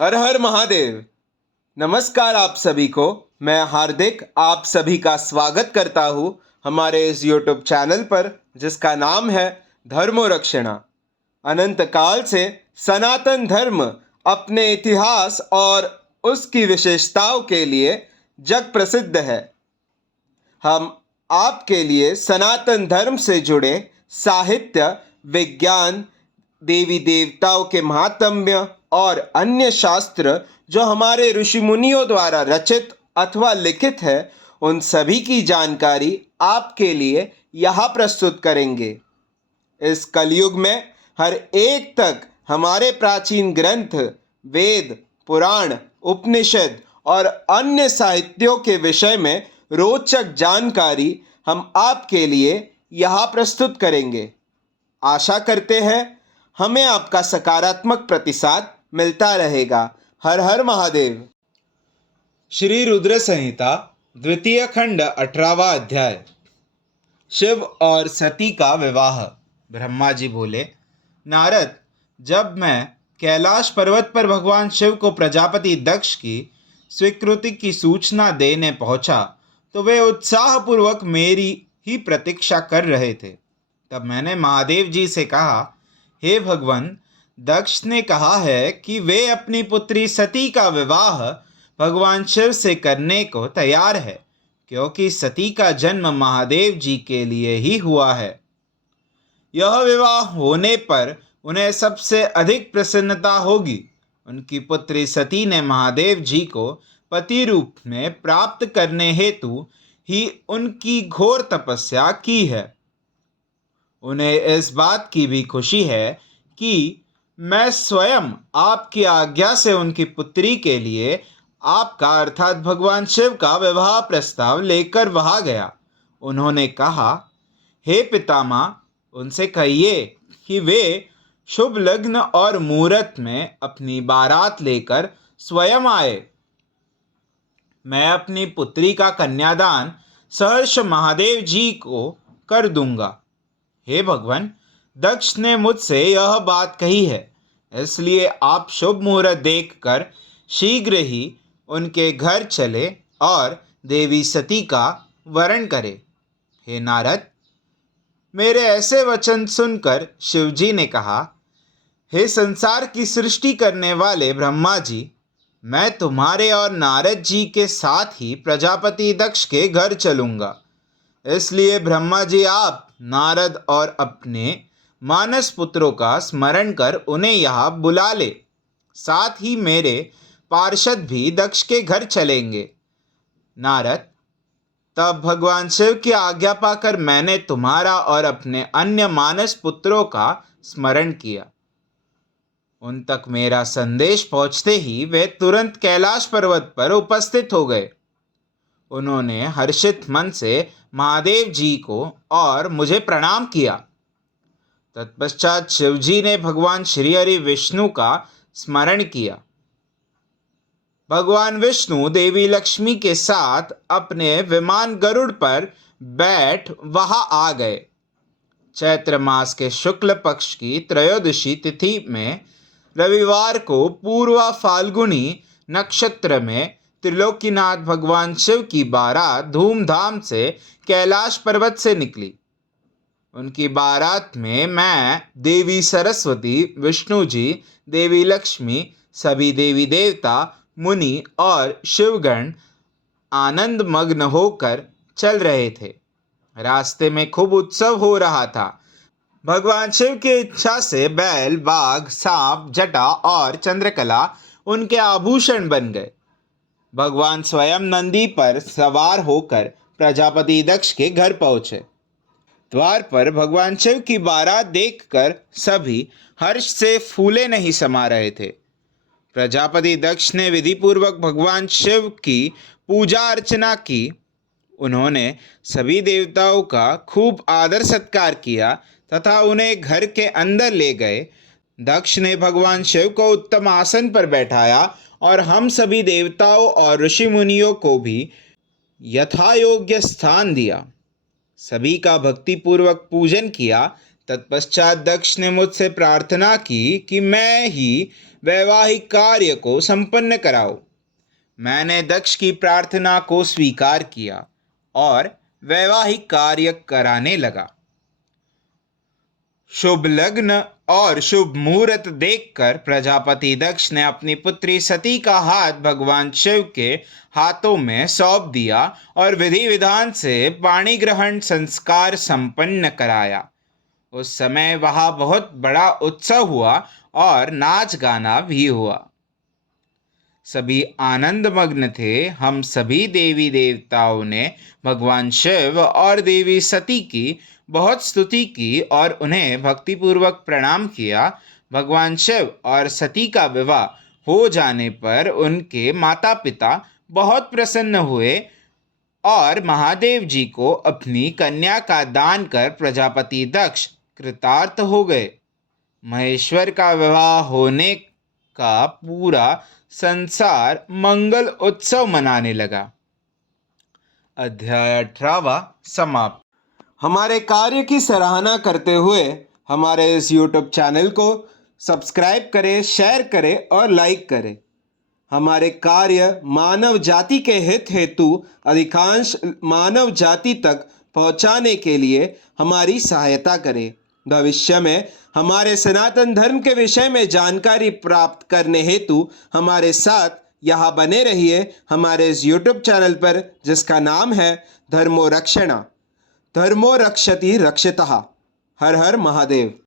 हर हर महादेव। नमस्कार आप सभी को। मैं हार्दिक आप सभी का स्वागत करता हूँ हमारे इस YouTube चैनल पर जिसका नाम है धर्मोरक्षणा। अनंत काल से सनातन धर्म अपने इतिहास और उसकी विशेषताओं के लिए जग प्रसिद्ध है। हम आपके लिए सनातन धर्म से जुड़े साहित्य, विज्ञान, देवी देवताओं के महात्म्य और अन्य शास्त्र जो हमारे ऋषि मुनियों द्वारा रचित अथवा लिखित है, उन सभी की जानकारी आपके लिए यहाँ प्रस्तुत करेंगे। इस कलयुग में हर एक तक हमारे प्राचीन ग्रंथ, वेद, पुराण, उपनिषद और अन्य साहित्यों के विषय में रोचक जानकारी हम आपके लिए यहाँ प्रस्तुत करेंगे। आशा करते हैं हमें आपका सकारात्मक प्रतिसाद मिलता रहेगा। हर हर महादेव। श्री रुद्र संहिता द्वितीय खंड 18वां अध्याय। शिव और सती का विवाह। ब्रह्मा जी बोले, नारद, जब मैं कैलाश पर्वत पर भगवान शिव को प्रजापति दक्ष की स्वीकृति की सूचना देने पहुंचा तो वे उत्साहपूर्वक मेरी ही प्रतीक्षा कर रहे थे। तब मैंने महादेव जी से कहा, हे भगवान, दक्ष ने कहा है कि वे अपनी पुत्री सती का विवाह भगवान शिव से करने को तैयार है, क्योंकि सती का जन्म महादेव जी के लिए ही हुआ है। यह विवाह होने पर उन्हें सबसे अधिक प्रसन्नता होगी। उनकी पुत्री सती ने महादेव जी को पति रूप में प्राप्त करने हेतु ही उनकी घोर तपस्या की है। उन्हें इस बात की भी खुशी है कि मैं स्वयं आपकी आज्ञा से उनकी पुत्री के लिए आपका अर्थात भगवान शिव का विवाह प्रस्ताव लेकर वहां गया। उन्होंने कहा, हे पितामह, उनसे कहिए कि वे शुभ लग्न और मुहूर्त में अपनी बारात लेकर स्वयं आए। मैं अपनी पुत्री का कन्यादान सहर्ष महादेव जी को कर दूंगा। हे भगवान, दक्ष ने मुझसे यह बात कही है, इसलिए आप शुभ मुहूर्त देखकर शीघ्र ही उनके घर चले और देवी सती का वरण करें। हे नारद, मेरे ऐसे वचन सुनकर शिवजी ने कहा, हे संसार की सृष्टि करने वाले ब्रह्मा जी, मैं तुम्हारे और नारद जी के साथ ही प्रजापति दक्ष के घर चलूंगा। इसलिए ब्रह्मा जी, आप नारद और अपने मानस पुत्रों का स्मरण कर उन्हें यहाँ बुला ले। साथ ही मेरे पार्षद भी दक्ष के घर चलेंगे। नारद, तब भगवान शिव की आज्ञा पाकर मैंने तुम्हारा और अपने अन्य मानस पुत्रों का स्मरण किया। उन तक मेरा संदेश पहुंचते ही वे तुरंत कैलाश पर्वत पर उपस्थित हो गए। उन्होंने हर्षित मन से महादेव जी को और मुझे प्रणाम किया। तत्पश्चात शिवजी ने भगवान श्री हरि विष्णु का स्मरण किया। भगवान विष्णु देवी लक्ष्मी के साथ अपने विमान गरुड़ पर बैठ वहां आ गए। चैत्र मास के शुक्ल पक्ष की त्रयोदशी तिथि में रविवार को पूर्वा फाल्गुनी नक्षत्र में त्रिलोकीनाथ भगवान शिव की बारात धूमधाम से कैलाश पर्वत से निकली। उनकी बारात में मैं, देवी सरस्वती, विष्णु जी, देवी लक्ष्मी, सभी देवी देवता, मुनि और शिवगण आनंद मग्न होकर चल रहे थे। रास्ते में खूब उत्सव हो रहा था। भगवान शिव की इच्छा से बैल, बाघ, सांप, जटा और चंद्रकला उनके आभूषण बन गए। भगवान स्वयं नंदी पर सवार होकर प्रजापति दक्ष के घर पहुंचे। द्वार पर भगवान शिव की बारात देखकर सभी हर्ष से फूले नहीं समा रहे थे। प्रजापति दक्ष ने विधिपूर्वक भगवान शिव की पूजा अर्चना की। उन्होंने सभी देवताओं का खूब आदर सत्कार किया तथा उन्हें घर के अंदर ले गए। दक्ष ने भगवान शिव को उत्तम आसन पर बैठाया और हम सभी देवताओं और ऋषि मुनियों को भी यथायोग्य स्थान दिया। सभी का भक्तिपूर्वक पूजन किया। तत्पश्चात दक्ष ने मुझसे प्रार्थना की कि मैं ही वैवाहिक कार्य को संपन्न कराओ। मैंने दक्ष की प्रार्थना को स्वीकार किया और वैवाहिक कार्य कराने लगा। शुभ लग्न और शुभ मुहूर्त देखकर प्रजापति दक्ष ने अपनी पुत्री सती का हाथ भगवान शिव के हाथों में सौंप दिया और विधि विधान से पाणी ग्रहण संस्कार संपन्न कराया। उस समय वहाँ बहुत बड़ा उत्सव हुआ और नाच गाना भी हुआ। सभी आनंद मग्न थे। हम सभी देवी देवताओं ने भगवान शिव और देवी सती की बहुत स्तुति की और उन्हें भक्तिपूर्वक प्रणाम किया। भगवान शिव और सती का विवाह हो जाने पर उनके माता पिता बहुत प्रसन्न हुए और महादेव जी को अपनी कन्या का दान कर प्रजापति दक्ष कृतार्थ हो गए। महेश्वर का विवाह होने का पूरा संसार मंगल उत्सव मनाने लगा। अध्याय 18वां समाप्त। हमारे कार्य की सराहना करते हुए हमारे इस YouTube चैनल को सब्सक्राइब करें, शेयर करें और लाइक करें। हमारे कार्य मानव जाति के हित हेतु अधिकांश मानव जाति तक पहुंचाने के लिए हमारी सहायता करें। भविष्य में हमारे सनातन धर्म के विषय में जानकारी प्राप्त करने हेतु हमारे साथ यहाँ बने रहिए हमारे इस YouTube चैनल पर, जिसका नाम है धर्मो रक्षणा। धर्मो रक्षति रक्षितः। हर हर महादेव।